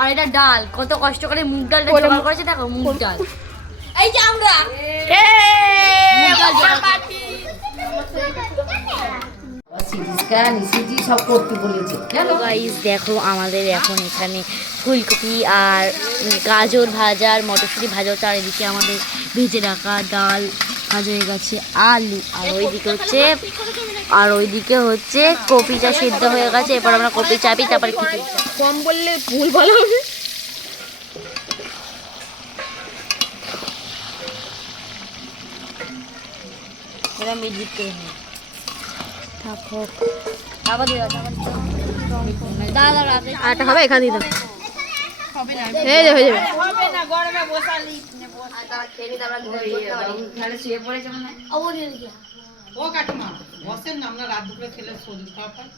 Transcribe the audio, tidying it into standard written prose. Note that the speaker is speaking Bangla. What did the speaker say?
আর এটা ডাল, কত কষ্ট করে মুগ ডালটা জোগাড় করেছে দেখো, মুগ ডাল। এই যে আমরা দেখো আমাদের এখন এখানে ফুলকপি আর গাজর ভাজা আর মটরশুঁটি ভাজা হচ্ছে, আর এদিকে আমাদের ভেজে রাখা ডাল ভাজা হয়ে গেছে, আলু, আর ওইদিকে হচ্ছে কপিটা সিদ্ধ হয়ে গেছে। এবার আমরা কপি চাপি, তারপরে কম বললে ভুল বলা হবে। এরা মিজিট করে নিই। আটা হবে এখানে দিতে হয়ে যাবে, হয়ে যাবে। ও কাকিমা বসেন না, আমরা রাত দুপুরে খেলে শরীর খারাপ হয়।